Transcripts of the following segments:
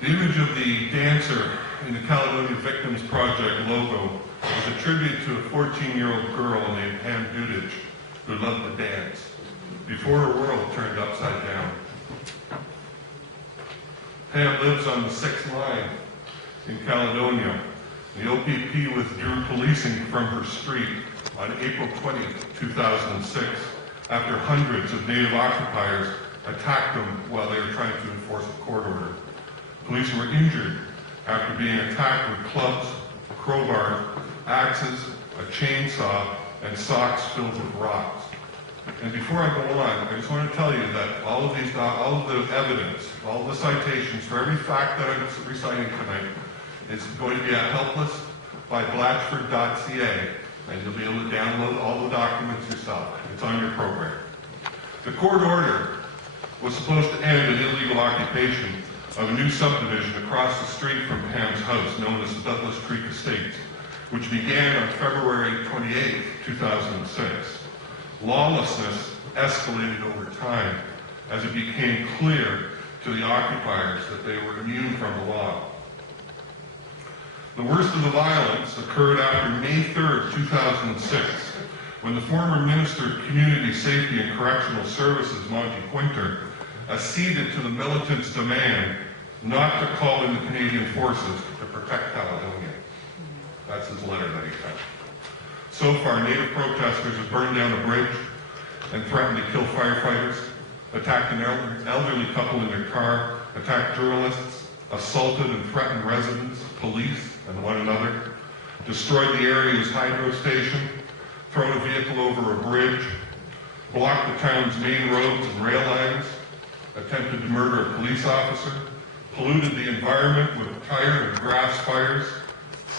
The image of the dancer in the Caledonia Victims Project logo is a tribute to a 14-year-old girl named Pam Dudich who loved to dance before her world turned upside down. Pam lives on the 6th line in Caledonia. The OPP withdrew policing from her street on April 20th, 2006, after hundreds of native occupiers attacked them while they were trying to enforce a court order. Police were injured after being attacked with clubs, crowbars, axes, a chainsaw, and socks filled with rocks. And before I go on, I just want to tell you that all of the evidence, all the citations for every fact that I'm reciting tonight is going to be at helpless by blatchford.ca, and you'll be able to download all the documents yourself. It's on your program. The court order was supposed to end an illegal occupation of a new subdivision across the street from Pam's house, known as the Douglas Creek Estates, which began on February 28, 2006. Lawlessness escalated over time as it became clear to the occupiers that they were immune from the law. The worst of the violence occurred after May 3rd, 2006, when the former Minister of Community Safety and Correctional Services, Monty Pointer, acceded to the militants' demand not to call in the Canadian forces to protect Caledonia. That's his letter that he sent. So far, Native protesters have burned down a bridge and threatened to kill firefighters, attacked an elderly couple in their car, attacked journalists, assaulted and threatened residents, police, and one another, destroyed the area's hydro station, thrown a vehicle over a bridge, blocked the town's main roads and rail lines, attempted to murder a police officer, polluted the environment with tire and grass fires,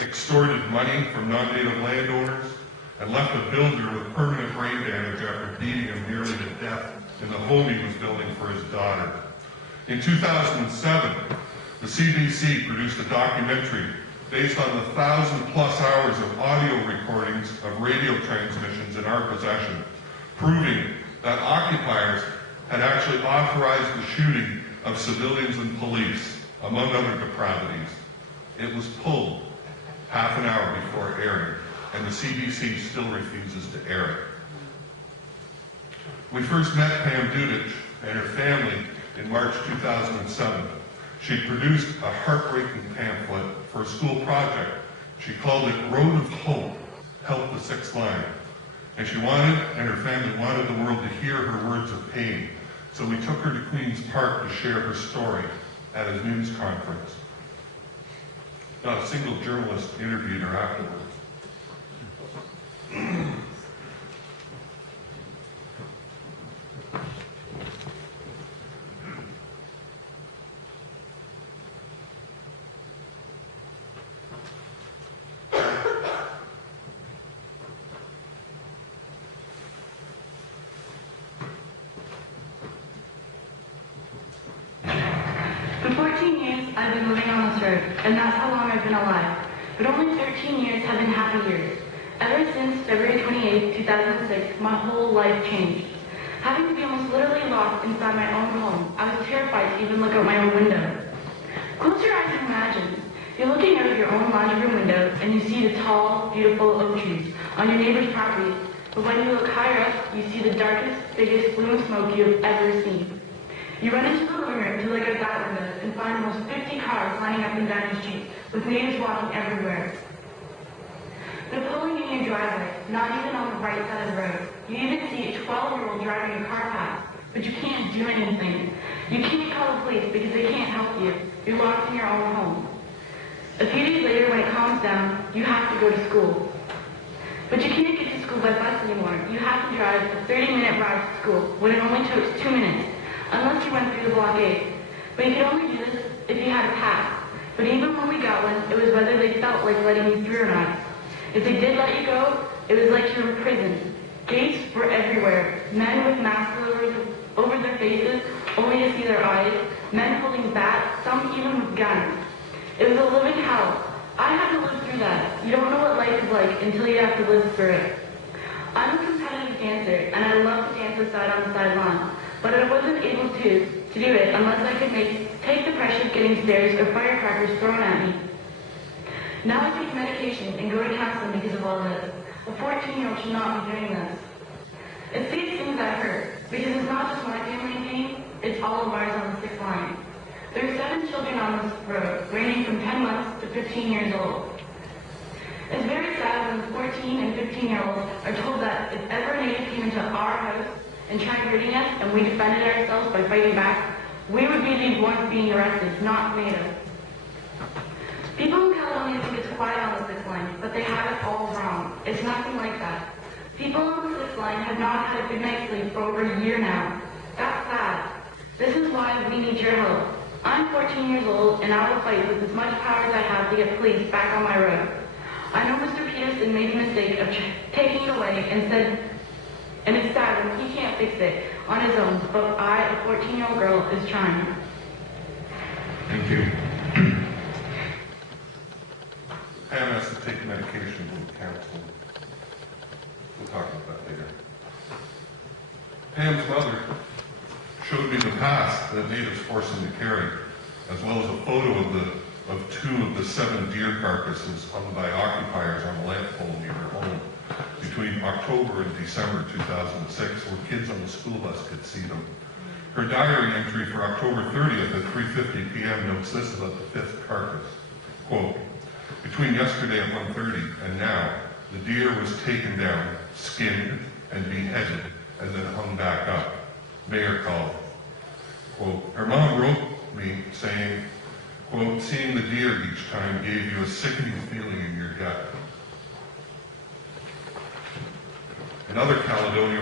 extorted money from non-native landowners, and left a builder with permanent brain damage after beating him nearly to death in the home he was building for his daughter. In 2007, the CBC produced a documentary based on the 1,000+ hours of audio recordings of radio transmissions in our possession, proving that occupiers had actually authorized the shooting of civilians and police, among other depravities. It was pulled half an hour before airing, and the CBC still refuses to air it. We first met Pam Dudich and her family in March 2007. She produced a heartbreaking pamphlet for a school project. She called it Road of Hope, Help the 6th Line. And she wanted, and her family wanted the world to hear her words of pain. So we took her to Queen's Park to share her story at a news conference. Not a single journalist interviewed her afterwards. For 14 years, I've been living on this earth, and that's how long I've been alive. But only 13 years have been happy years. Ever since February 28, 2006, my whole life changed. Having to be almost literally lost inside my own home, I was terrified to even look out my own window. Close your eyes and imagine. You're looking out of your own laundry room window, and you see the tall, beautiful oak trees on your neighbor's property. But when you look higher up, you see the darkest, biggest plume of smoke you've ever seen. You run into the living room to look out that window and find almost 50 cars lining up and down your street, with natives walking everywhere. They're pulling in your driveway, not even on the right side of the road. You even see a 12-year-old driving a car past, but you can't do anything. You can't call the police because they can't help you. You're locked in your own home. A few days later, when it calms down, you have to go to school. But you can't get to school by bus anymore. You have to drive a 30-minute ride to school, when it only took 2 minutes. Unless you went through the blockade. But you could only do this if you had a pass. But even when we got one, it was whether they felt like letting you through or not. If they did let you go, it was like you were in prison. Gates were everywhere. Men with masks over their faces, only to see their eyes. Men holding bats, some even with guns. It was a living hell. I had to live through that. You don't know what life is like until you have to live through it. I'm a competitive dancer, and I love to dance aside on the sideline. But I wasn't able to to do it unless I could take the pressure of getting stares or firecrackers thrown at me. Now I take medication and go to counseling because of all this. A 14-year-old should not be doing this. It's these things that hurt, because it's not just my family in pain, it's all of ours on the 6th line. There are 7 children on this road, ranging from 10 months to 15 years old. It's very sad when 14 and 15-year-olds are told that if ever a Native came into our house and tried hurting us and we defended ourselves by fighting back, we would be the ones being arrested, not Native. People in Caledonia think it's quiet on the 6th line, but they have it all wrong. It's nothing like that. People on the 6th line have not had a good night's sleep for over a year now. That's sad. This is why we need your help. I'm 14 years old, and I will fight with as much power as I have to get police back on my road. I know Mr. Peterson made the mistake of taking it away and it's sad when he can't fix it on his own, but I, a 14-year-old girl, is trying. Thank you. Pam has to take medication and counseling. We'll talk about that later. Pam's mother showed me the past that natives forced him to carry, as well as a photo of 2 of the 7 deer carcasses hung by occupiers on a lamp pole near her home between October and December 2006, where kids on the school bus could see them. Her diary entry for October 30th at 3:50 p.m. notes this about the 5th carcass. Quote, between yesterday at 1:30 and now, the deer was taken down, skinned, and beheaded, and then hung back up. Mayor called. Quote, her mom wrote me saying, quote, seeing the deer each time gave you a sickening feeling in your gut. Another Caledonia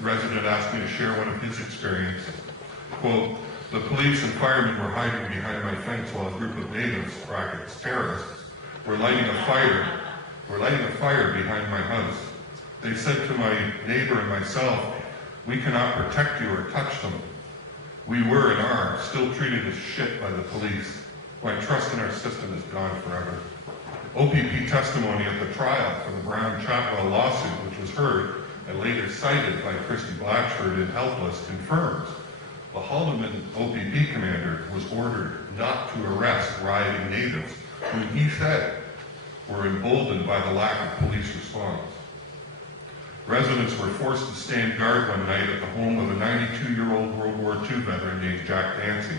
resident asked me to share one of his experiences. Quote, the police and firemen were hiding behind my fence while a group of natives, brackets, terrorists, were lighting a fire behind my house. They said to my neighbor and myself, we cannot protect you or touch them. We were and are still treated as shit by the police. My trust in our system is gone forever. OPP testimony at the trial for the Brown-Chapwell lawsuit, which was heard and later cited by Christy Blatchford in Helpless, confirms the Haldeman OPP commander was ordered not to arrest rioting natives who he said were emboldened by the lack of police response. Residents were forced to stand guard one night at the home of a 92-year-old World War II veteran named Jack Dancy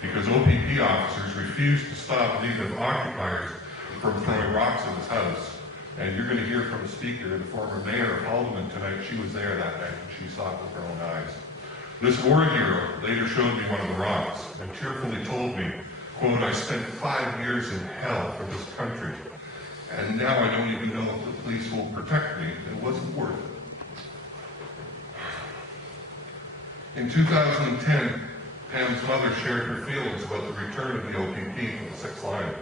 because OPP officers refused to stop native occupiers from throwing rocks at his house. And you're going to hear from the speaker, the former mayor of Haldeman tonight. She was there that night and she saw it with her own eyes. This war hero later showed me one of the rocks and tearfully told me, quote, I spent 5 years in hell for this country, and now I don't even know if the police will protect me. It wasn't worth it. In 2010, Pam's mother shared her feelings about the return of the OPP from the 6th line.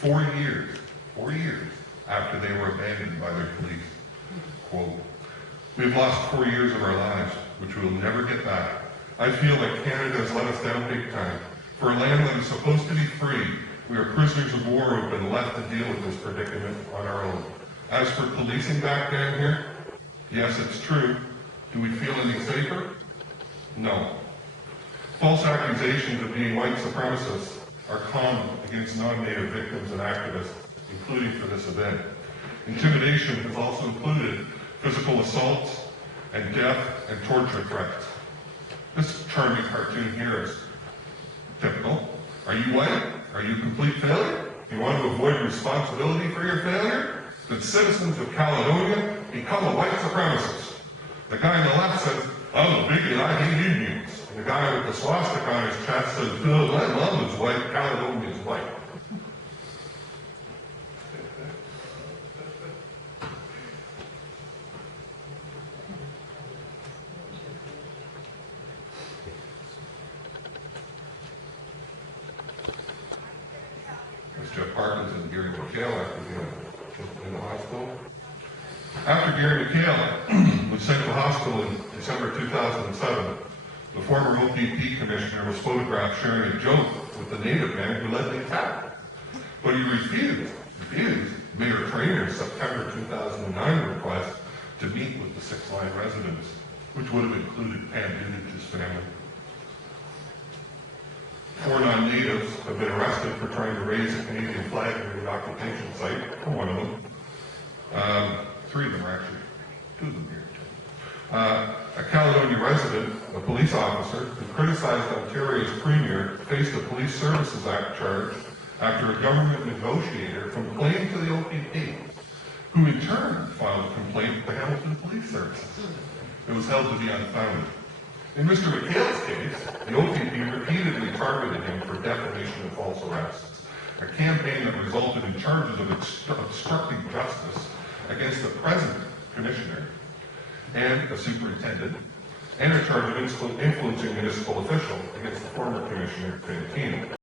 4 years after they were abandoned by their police. Quote, we've lost 4 years of our lives, which we'll never get back. I feel like Canada has let us down big time. For a land that is supposed to be free, we are prisoners of war who have been left to deal with this predicament on our own. As for policing back down here, yes, it's true. Do we feel any safer? No. False accusations of being white supremacists are common against non-native victims and activists, including for this event. Intimidation has also included physical assaults and death and torture threats. This charming cartoon here is typical. Are you white? Are you a complete failure? You want to avoid responsibility for your failure? Then citizens of Caledonia become a white supremacist. The guy on the left says, I'm a bigot, I hate Indians. And the guy with the swastika on his chest says, Bill, my mom is white, Caledonia is white. Jeff Parkinson and Gary McHale after being in the hospital. After Gary McHale was sent to the hospital in December 2007, the former OPP commissioner was photographed sharing a joke with the native man who led the attack. But he refused Mayor Trainor's September 2009 request to meet with the 6th line residents, which would have included Pam Dunich's family. 4 non-natives have been arrested for trying to raise a Canadian flag near the occupation site. I'm one of them. 3 of them are actually, 2 of them here. A Caledonia resident, a police officer, who criticized Ontario's premier, faced a Police Services Act charge after a government negotiator complained to the OPP, who in turn filed a complaint with the Hamilton Police Services. It was held to be unfounded. In Mr. McHale's case, the OPP repeatedly targeted him for defamation and false arrests, a campaign that resulted in charges of obstructing justice against the present commissioner and a superintendent, and a charge of influencing municipal official against the former commissioner, Fantino.